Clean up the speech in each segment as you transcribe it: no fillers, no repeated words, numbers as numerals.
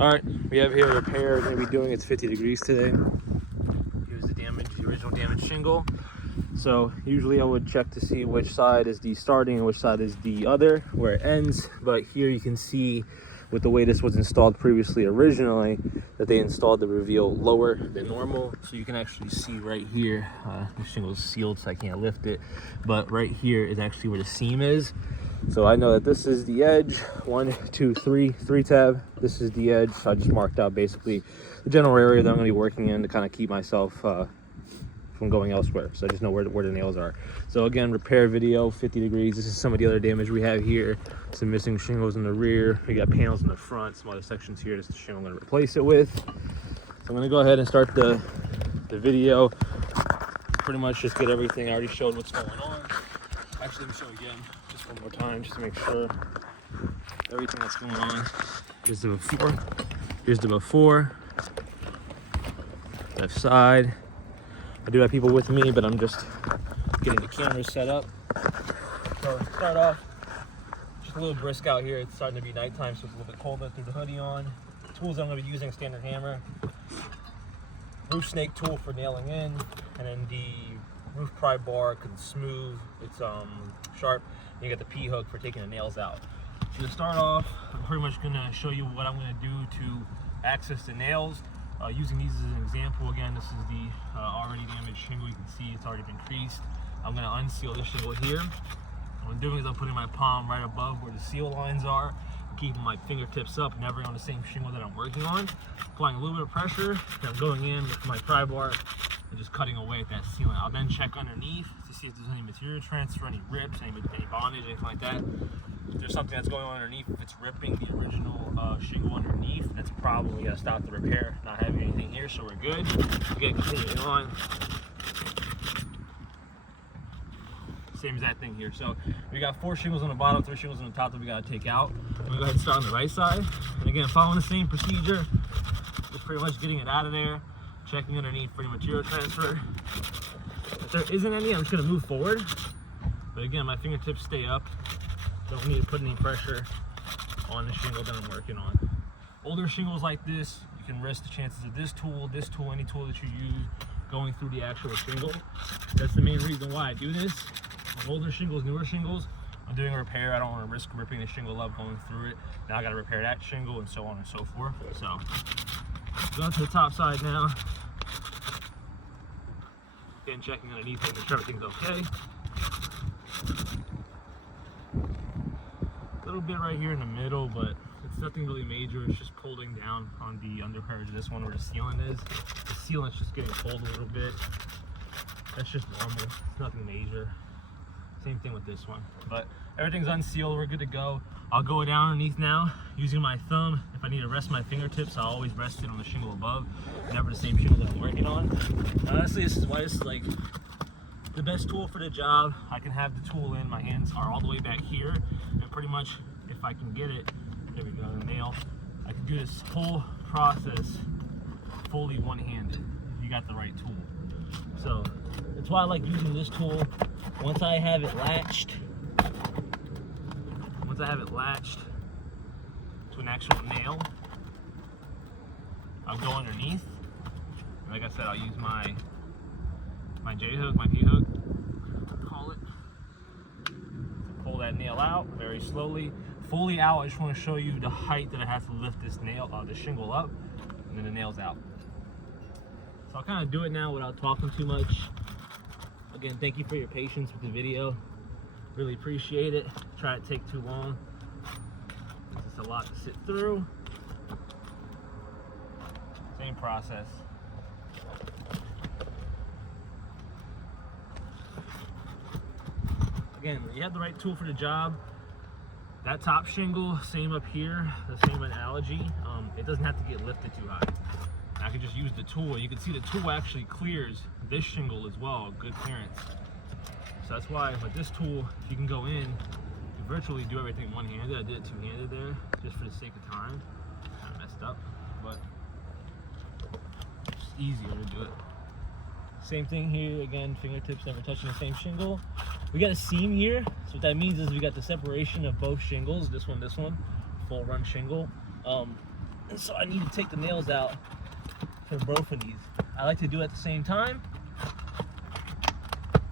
All right, we have here a repair we're going to be doing. It's 50 degrees today. Here's the original damaged shingle. So usually I would check to see which side is the starting and which side is the other, where it ends. But here you can see with the way this was installed previously originally, that they installed the reveal lower than normal. So you can actually see right here, the shingle is sealed so I can't lift it. But right here is actually where the seam is. So I know that this is the edge, 1, 2, 3 tab. This is the edge. So I just marked out basically the general area that I'm gonna be working in to kind of keep myself from going elsewhere. So I just know where the nails are. So again, repair video, 50 degrees. This is some of the other damage we have here. Some missing shingles in the rear. We got panels in the front, some other sections here. This is the shingle I'm gonna replace it with. So I'm gonna go ahead and start the video. Pretty much just get everything. I already showed what's going on. Actually, let me show again, just one more time, just to make sure everything that's going on. Here's the before. Here's the before. Left side. I do have people with me, but I'm just getting the camera set up. So start off, just a little brisk out here. It's starting to be nighttime, so it's a little bit colder. Threw the hoodie on. The tools I'm going to be using: standard hammer, roof snake tool for nailing in, and then the roof pry bar, because it's smooth, it's sharp. And you got the P-hook for taking the nails out. So to start off, I'm pretty much going to show you what I'm going to do to access the nails. Using these as an example, again, this is the already damaged shingle. You can see it's already been creased. I'm going to unseal this shingle here. What I'm doing is I'm putting my palm right above where the seal lines are, keeping my fingertips up, never on the same shingle that I'm working on. Applying a little bit of pressure, and I'm going in with my pry bar and just cutting away at that sealant. I'll then check underneath to see if there's any material transfer, any rips, any bondage, anything like that. If there's something that's going on underneath, if it's ripping the original shingle underneath, that's a problem. We gotta stop the repair. Not having anything here, so we're good. Again, continuing on. Same exact thing here. So we got 4 shingles on the bottom, 3 shingles on the top that we gotta take out. I'm gonna go ahead and start on the right side. And again, following the same procedure, just pretty much getting it out of there, checking underneath for any material transfer. If there isn't any, I'm just gonna move forward. But again, my fingertips stay up. Don't need to put any pressure on the shingle that I'm working on. Older shingles like this, you can risk the chances of this tool, any tool that you use, going through the actual shingle. That's the main reason why I do this. On older shingles, newer shingles, I'm doing a repair. I don't want to risk ripping the shingle up going through it. Now I got to repair that shingle and so on and so forth. So going to the top side now. Again, checking underneath it, make sure everything's okay. A little bit right here in the middle, but it's nothing really major. It's just pulling down on the undercarriage of this one where the sealant is. The sealant's just getting pulled a little bit. That's just normal. It's nothing major. Same thing with this one. But everything's unsealed. We're good to go. I'll go down underneath now using my thumb. If I need to rest my fingertips, I'll always rest it on the shingle above. Never the same shingle that I'm working on. Honestly, this is why this is like the best tool for the job. I can have the tool in, my hands are all the way back here, and pretty much if I can get it, there we go, the nail, I can do this whole process fully one-handed if you got the right tool. So that's why I like using this tool. Once I have it latched to an actual nail, I'll go underneath. Like I said, I'll use my J-hook, my P-hook, call it. Pull that nail out very slowly. Fully out, I just want to show you the height that I have to lift this nail, the shingle up, and then the nail's out. So I'll kind of do it now without talking too much. Again, thank you for your patience with the video. Really appreciate it. Try not to take too long. It's a lot to sit through. Same process. Again, you have the right tool for the job. That top shingle, same up here, the same analogy. It doesn't have to get lifted too high. I can just use the tool. You can see the tool actually clears this shingle as well, good clearance. So that's why with this tool, you can go in, you virtually do everything one-handed. I did it two-handed there, just for the sake of time. Kind of messed up, but it's easier to do it. Same thing here, again, fingertips never touching the same shingle. We got a seam here, so what that means is we got the separation of both shingles, this one, full run shingle. And so I need to take the nails out for both of these. I like to do it at the same time.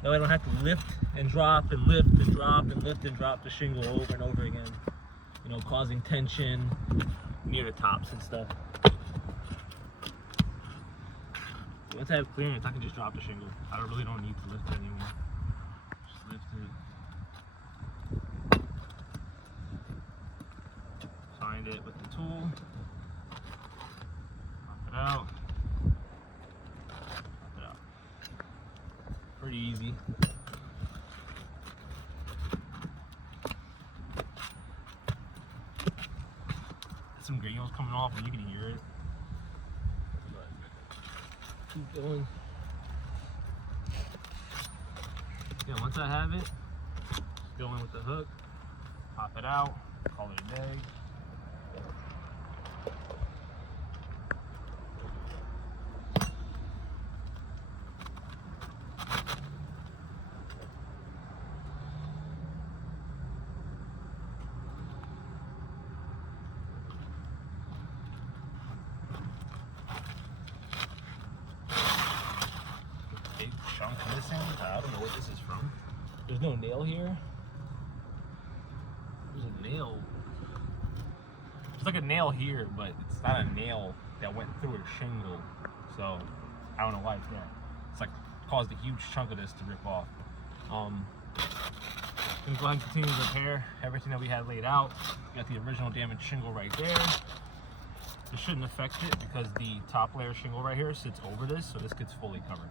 That way I don't have to lift and drop and lift and drop and lift and drop the shingle over and over again. You know, causing tension near the tops and stuff. Once I have clearance, I can just drop the shingle. I really don't need to lift it anymore. Just lift it. Find it with the tool. Pop it out. Pop it out. Pretty easy. Some granules coming off and you can hear it. But keep going. Yeah, once I have it, go in with the hook, pop it out, call it a day. Big chunk missing. I don't know what this is from. There's no nail here. There's a nail. There's like a nail here, but it's not a nail that went through a shingle. So I don't know why it's there. It's like caused a huge chunk of this to rip off. Gonna go ahead and continue to repair everything that we had laid out. We got the original damaged shingle right there. This shouldn't affect it because the top layer shingle right here sits over this, so this gets fully covered.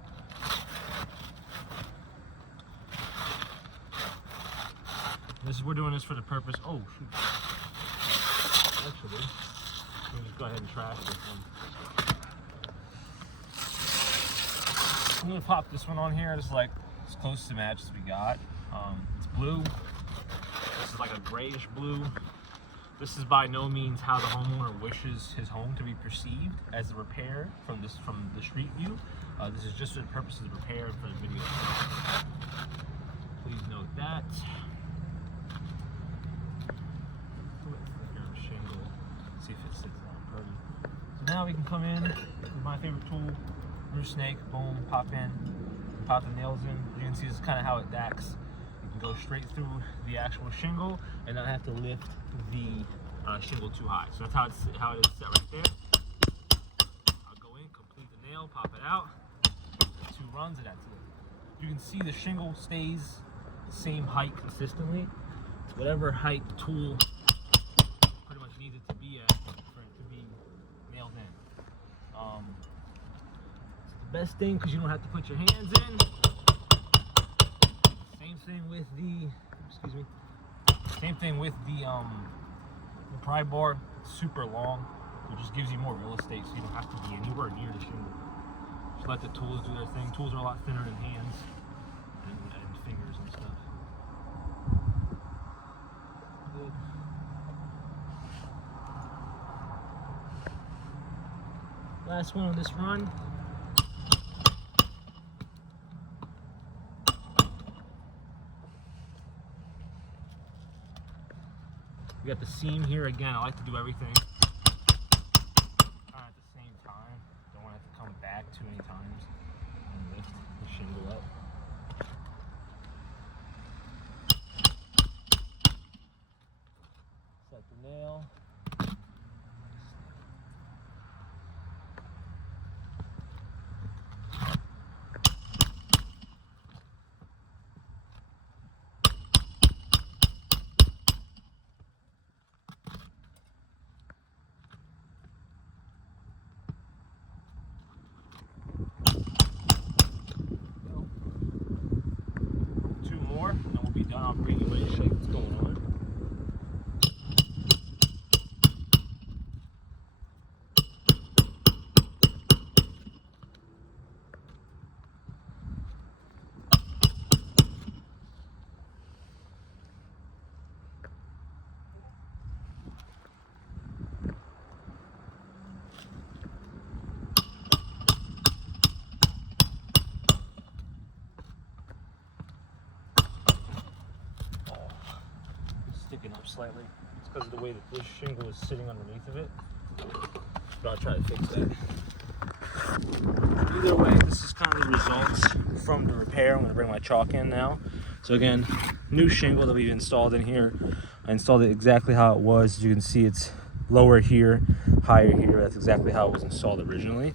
We're doing this for the purpose. Oh shoot! Actually, let me just go ahead and trash this one. I'm gonna pop this one on here, just like as close to match as we got. It's blue. This is like a grayish blue. This is by no means how the homeowner wishes his home to be perceived as a repair from the street view. This is just for the purposes of repair for the video. Please note that. Shingle. See if it sits down pretty. So now we can come in with my favorite tool, roof snake. Boom, pop in, pop the nails in. You can see this is kind of how it dacks. You can go straight through the actual shingle and not have to lift the shingle too high. So that's how it is set right there. I'll go in, complete the nail, pop it out. 2 runs and that's it. You can see the shingle stays the same height consistently. It's whatever height the tool pretty much needs it to be at for it to be nailed in. It's the best thing because you don't have to put your hands in. Same thing with the, same thing with the pry bar. It's super long. It just gives you more real estate so you don't have to be anywhere near the shingle. Just let the tools do their thing. Tools are a lot thinner than hands and fingers and stuff. Good. Last one on this run. We got the seam here again. I like to do everything at the same time. Don't want to have to come back too many times and lift the shingle up. Set the nail. 2 more, and then we'll be done. I'll bring you in and show you what's going on. Sticking up slightly. It's because of the way that this shingle is sitting underneath of it. but I'll try to fix that. Either way, this is kind of the results from the repair. I'm going to bring my chalk in now. So again, new shingle that we've installed in here. I installed it exactly how it was. As you can see, it's lower here, higher here. That's exactly how it was installed originally.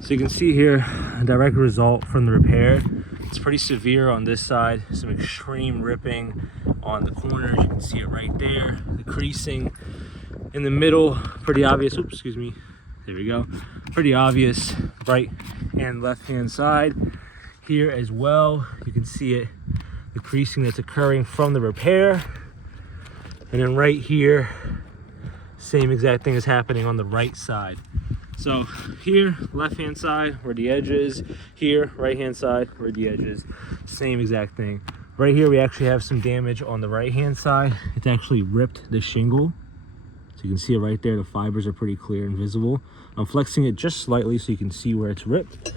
So you can see here a direct result from the repair. It's pretty severe on this side, some extreme ripping on the corners. You can see it right there, the creasing in the middle, pretty obvious. Oops, excuse me. There we go. Pretty obvious right and left hand side. Here as well, you can see it, the creasing that's occurring from the repair. And then right here, same exact thing is happening on the right side. So here, left hand side where the edge is, here, right hand side where the edge is, same exact thing. Right here we actually have some damage on the right hand side. It's actually ripped the shingle. So you can see it right there, the fibers are pretty clear and visible. I'm flexing it just slightly so you can see where it's ripped.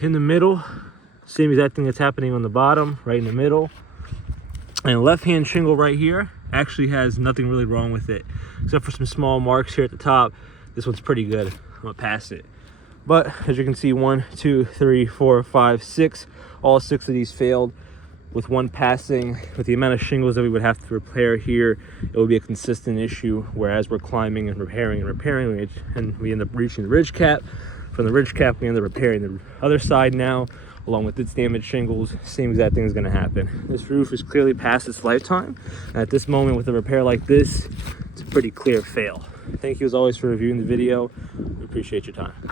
In the middle, same exact thing that's happening on the bottom, right in the middle. And left hand shingle right here actually has nothing really wrong with it, except for some small marks here at the top. This one's pretty good. I'm gonna pass it. But as you can see, 1, 2, 3, 4, 5, 6, all 6 of these failed. With one passing, with the amount of shingles that we would have to repair here, it would be a consistent issue. Whereas we're climbing and repairing, and we end up reaching the ridge cap. From the ridge cap, we end up repairing the other side now, along with its damaged shingles. Same exact thing is going to happen. This roof is clearly past its lifetime. And at this moment, with a repair like this, it's a pretty clear fail. Thank you as always for reviewing the video. We appreciate your time.